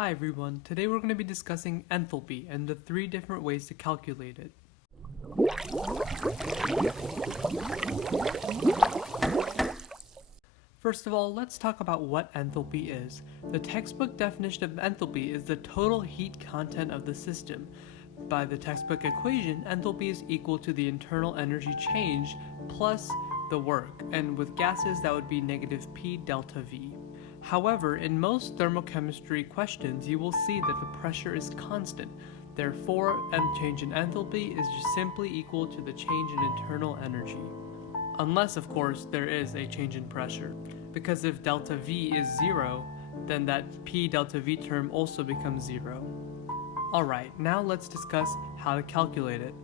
Hi everyone, today we're going to be discussing enthalpy and the 3 different ways to calculate it. First of all, let's talk about what enthalpy is. The textbook definition of enthalpy is the total heat content of the system. By the textbook equation, enthalpy is equal to the internal energy change plus the work, and with gases that would be negative P delta V. However, in most thermochemistry questions, you will see that the pressure is constant. Therefore, change in enthalpy is just simply equal to the change in internal energy. Unless, of course, there is a change in pressure. Because if delta V is 0, then that P delta V term also becomes 0. Alright, now let's discuss how to calculate it.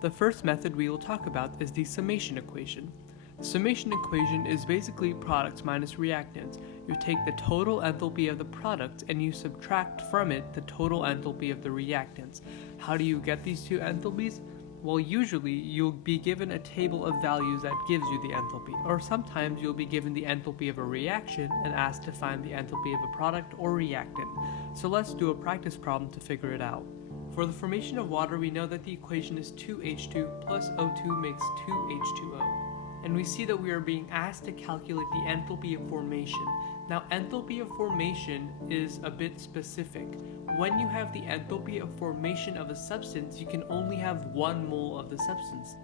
The first method we will talk about is the summation equation. The summation equation is basically products minus reactants. You take the total enthalpy of the product and you subtract from it the total enthalpy of the reactants. How do you get these two enthalpies? Well, usually you'll be given a table of values that gives you the enthalpy, or sometimes you'll be given the enthalpy of a reaction and asked to find the enthalpy of a product or reactant. So let's do a practice problem to figure it out. For the formation of water, we know that the equation is 2H2 plus O2 makes 2H2O. And we see that we are being asked to calculate the enthalpy of formation. Now, enthalpy of formation is a bit specific. When you have the enthalpy of formation of a substance, you can only have 1 mole of the substance.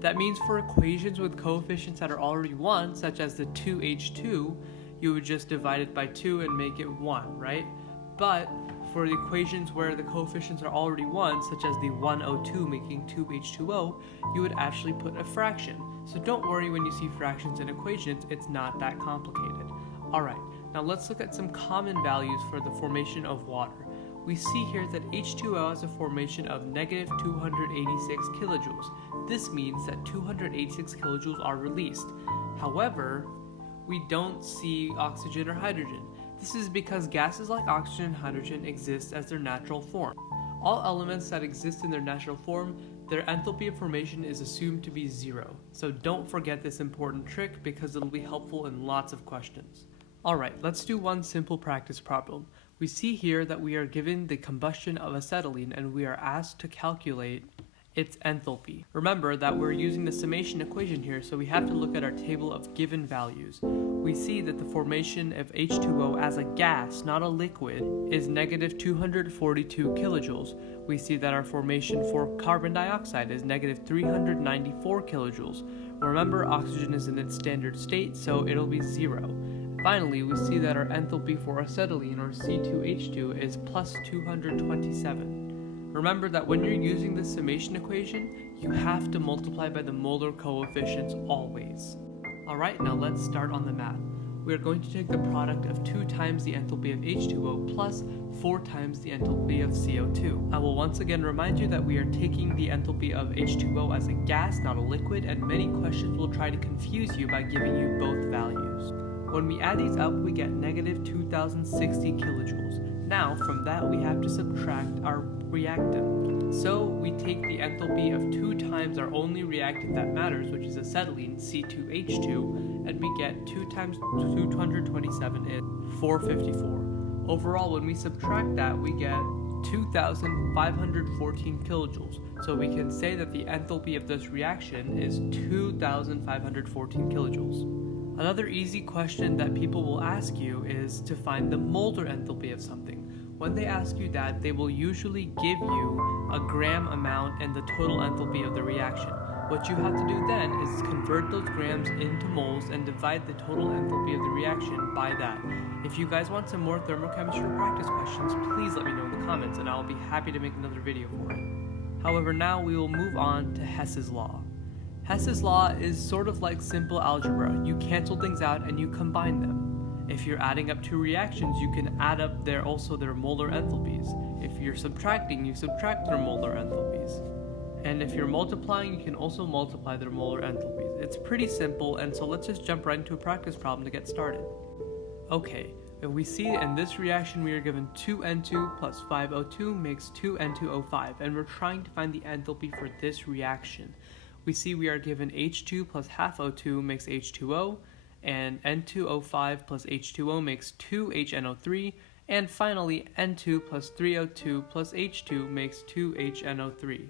That means for equations with coefficients that are already 1, such as the 2H2, you would just divide it by 2 and make it 1, right? But for the equations where the coefficients are already 1, such as the 1O2 making 2H2O, you would actually put a fraction. So don't worry when you see fractions in equations, it's not that complicated. Alright, now let's look at some common values for the formation of water. We see here that H2O has a formation of negative 286 kilojoules. This means that 286 kilojoules are released. However, we don't see oxygen or hydrogen. This is because gases like oxygen and hydrogen exist as their natural form. All elements that exist in their natural form, their enthalpy of formation is assumed to be 0. So don't forget this important trick because it'll be helpful in lots of questions. Alright, let's do one simple practice problem. We see here that we are given the combustion of acetylene and we are asked to calculate its enthalpy. Remember that we're using the summation equation here, so we have to look at our table of given values. We see that the formation of H2O as a gas, not a liquid, is negative 242 kilojoules. We see that our formation for carbon dioxide is negative 394 kilojoules. Remember, oxygen is in its standard state, so it'll be 0. Finally, we see that our enthalpy for acetylene, or C2H2, is plus 227. Remember that when you're using the summation equation, you have to multiply by the molar coefficients always. Alright, now let's start on the math. We are going to take the product of 2 times the enthalpy of H2O plus 4 times the enthalpy of CO2. I will once again remind you that we are taking the enthalpy of H2O as a gas, not a liquid, and many questions will try to confuse you by giving you both values. When we add these up, we get negative 2060 kilojoules. Now, from that, we have to subtract our reactant. So, we take the enthalpy of 2 times our only reactant that matters, which is acetylene, C2H2, and we get 2 times 227 is 454. Overall, when we subtract that, we get 2,514 kilojoules. So we can say that the enthalpy of this reaction is 2,514 kilojoules. Another easy question that people will ask you is to find the molar enthalpy of something. When they ask you that, they will usually give you a gram amount and the total enthalpy of the reaction. What you have to do then is convert those grams into moles and divide the total enthalpy of the reaction by that. If you guys want some more thermochemistry practice questions, please let me know in the comments and I'll be happy to make another video for it. However, now we will move on to Hess's Law. Hess's Law is sort of like simple algebra. You cancel things out and you combine them. If you're adding up 2 reactions, you can add up their molar enthalpies. If you're subtracting, you subtract their molar enthalpies. And if you're multiplying, you can also multiply their molar enthalpies. It's pretty simple, and so let's just jump right into a practice problem to get started. Okay, if we see in this reaction we are given 2N2 plus 5O2 makes 2N2O5, and we're trying to find the enthalpy for this reaction. We see we are given H2 plus half O2 makes H2O, and N2O5 plus H2O makes 2HNO3, And finally, N2 plus 3O2 plus H2 makes 2HNO3.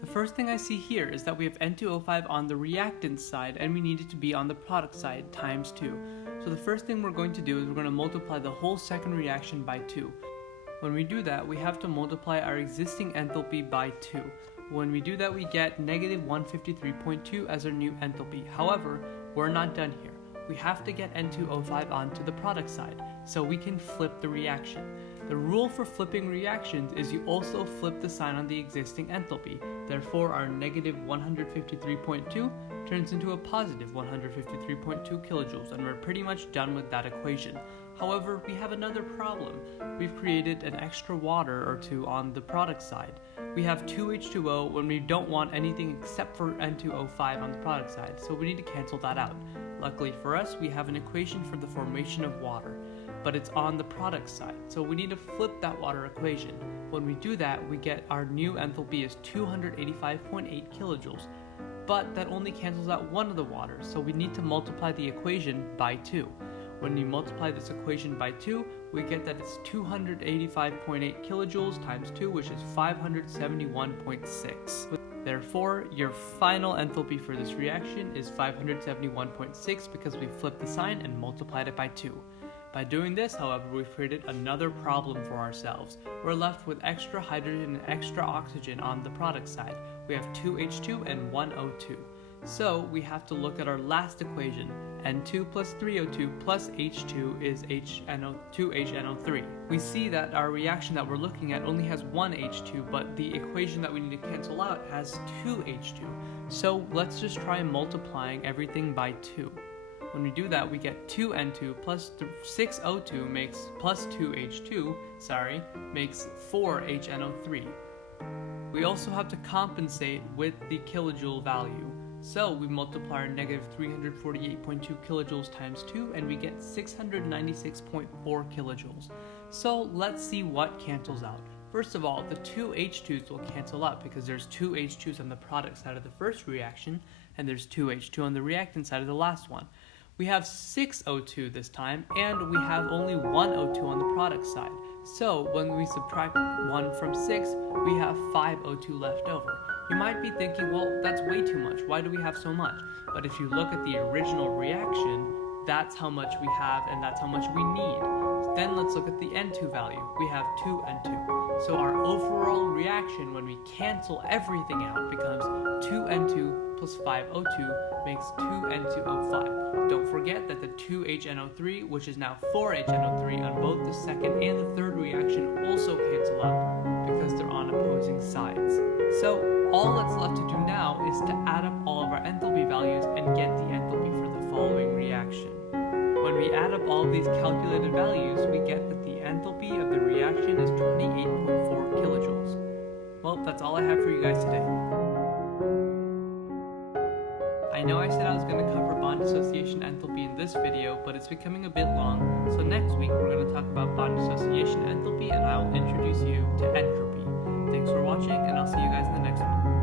The first thing I see here is that we have N2O5 on the reactant side and we need it to be on the product side times 2. So the first thing we're going to do is we're going to multiply the whole second reaction by 2. When we do that, we have to multiply our existing enthalpy by 2. When we do that, we get negative 153.2 as our new enthalpy. However, we're not done here. We have to get N2O5 onto the product side, so we can flip the reaction. The rule for flipping reactions is you also flip the sign on the existing enthalpy. Therefore, our negative 153.2 turns into a positive 153.2 kilojoules, and we're pretty much done with that equation. However, we have another problem. We've created an extra water or two on the product side. We have 2H2O when we don't want anything except for N2O5 on the product side, so we need to cancel that out. Luckily for us, we have an equation for the formation of water, but it's on the product side, so we need to flip that water equation. When we do that, we get our new enthalpy is 285.8 kilojoules, but that only cancels out one of the waters, so we need to multiply the equation by 2. When you multiply this equation by 2, we get that it's 285.8 kilojoules times 2, which is 571.6. Therefore, your final enthalpy for this reaction is 571.6 because we flipped the sign and multiplied it by 2. By doing this, however, we've created another problem for ourselves. We're left with extra hydrogen and extra oxygen on the product side. We have 2H2 and 1O2. So we have to look at our last equation. N2 plus 3O2 plus H2 is 2HNO3. We see that our reaction that we're looking at only has one H2, but the equation that we need to cancel out has 2H2. So let's just try multiplying everything by 2. When we do that, we get 2N2 plus 6O2 makes plus 2H2, makes 4HNO3. We also have to compensate with the kilojoule value. So we multiply our negative 348.2 kilojoules times 2 and we get 696.4 kilojoules. So let's see what cancels out. First of all, the two H2s will cancel out because there's two H2s on the product side of the first reaction and there's two H2 on the reactant side of the last one. We have 6 O2 this time and we have only 1 O2 on the product side. So when we subtract 1 from 6, we have 5 O2 left over. You might be thinking, well, that's way too much. Why do we have so much? But if you look at the original reaction, that's how much we have and that's how much we need. Then let's look at the N2 value. We have 2 N2. So our overall reaction when we cancel everything out becomes 2 N2 plus 5 O2 makes 2 N2O5. Don't forget that the 2HNO3, which is now 4HNO3 on both the second and the third reaction also cancel out because they're on opposing sides. So all that's left to do now is to add up all of our enthalpy values and get the enthalpy for the following reaction. When we add up all of these calculated values, we get that the enthalpy of the reaction is 28.4 kilojoules. Well, that's all I have for you guys today. I know I said I was going to cover bond dissociation enthalpy in this video, but it's becoming a bit long, so next week we're going to talk about bond dissociation enthalpy and I'll introduce you to entropy. Thanks for watching, and I'll see you guys in the next one.